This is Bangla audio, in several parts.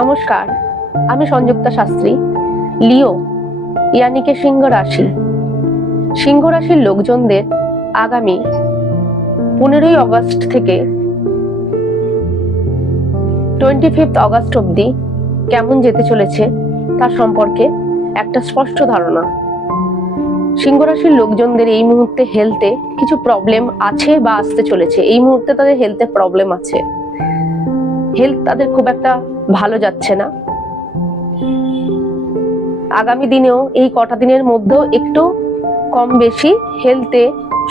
নমস্কার, আমি সংযুক্তা শাস্ত্রী। লিও ইয়ানিকে সিংহ রাশি। সিংহ রাশির লোকজনদের আগামী 15ই অগস্ট থেকে 25 অগস্ট অবধি কেমন যেতে চলেছে তার সম্পর্কে একটা স্পষ্ট ধারণা। সিংহ রাশির লোকজনদের এই মুহূর্তে হেলথে কিছু প্রবলেম আছে বা আসতে চলেছে। এই মুহূর্তে তাদের হেলথে প্রবলেম আছে, হেলথ তাদের খুব একটা ভালো যাচ্ছে না। আগামী দিনেও এই কটা দিনের মধ্যেও একটু কম বেশি হেলথে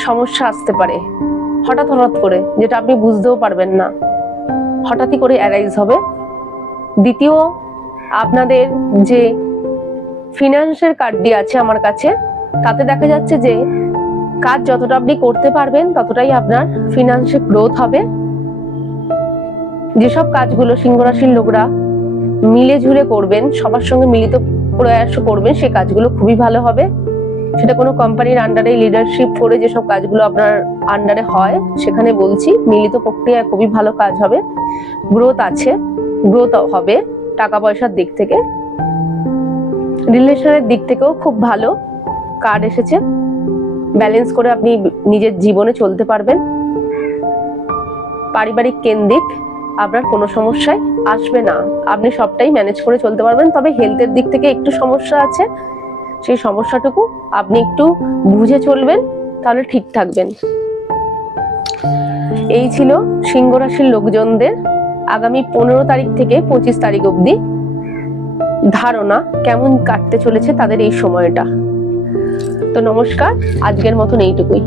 সমস্যা আসতে পারে, হঠাৎ করে, যেটা আপনি বুঝতেও পারবেন না, হঠাৎই করে অ্যারাইজ হবে। দ্বিতীয়, আপনাদের যে ফিনান্সের কার্ডটি আছে আমার কাছে, তাতে দেখা যাচ্ছে যে কাজ যতটা আপনি করতে পারবেন ততটাই আপনার ফিনান্সে গ্রোথ হবে। যেসব কাজগুলো সিংহ রাশির লোকরা মিলে ঝুলে করবেন, সবার সঙ্গে মিলিত প্রয়াস করবেন, সেই কাজগুলো খুবই ভালো হবে। সেটা কোনো কোম্পানির আন্ডারে লিডারশিপ করে যেসব কাজগুলো আপনার আন্ডারে হয়, সেখানে বলছি মিলিত প্রক্রিয়ায় খুবই ভালো কাজ হবে। গ্রোথ আছে, গ্রোথ হবে টাকা পয়সার দিক থেকে। রিলেশনের দিক থেকেও খুব ভালো কার্ড এসেছে। ব্যালেন্স করে আপনি নিজের জীবনে চলতে পারবেন। পারিবারিক কেন্দ্রিক আপনার কোনো সমস্যায় আসবে না, আপনি সবটাই ম্যানেজ করে চলতে পারবেন। তবে হেলথের দিক থেকে একটু সমস্যা আছে, সেই সমস্যাটুকু আপনি একটু বুঝে চলবেন, তাহলে ঠিক থাকবেন। এই ছিল সিংহ রাশির লোকজনদের আগামী 15 তারিখ থেকে 25 তারিখ অবধি ধারণা কেমন কাটতে চলেছে তাদের এই সময়টা। তো নমস্কার, আজকের মতন এইটুকুই।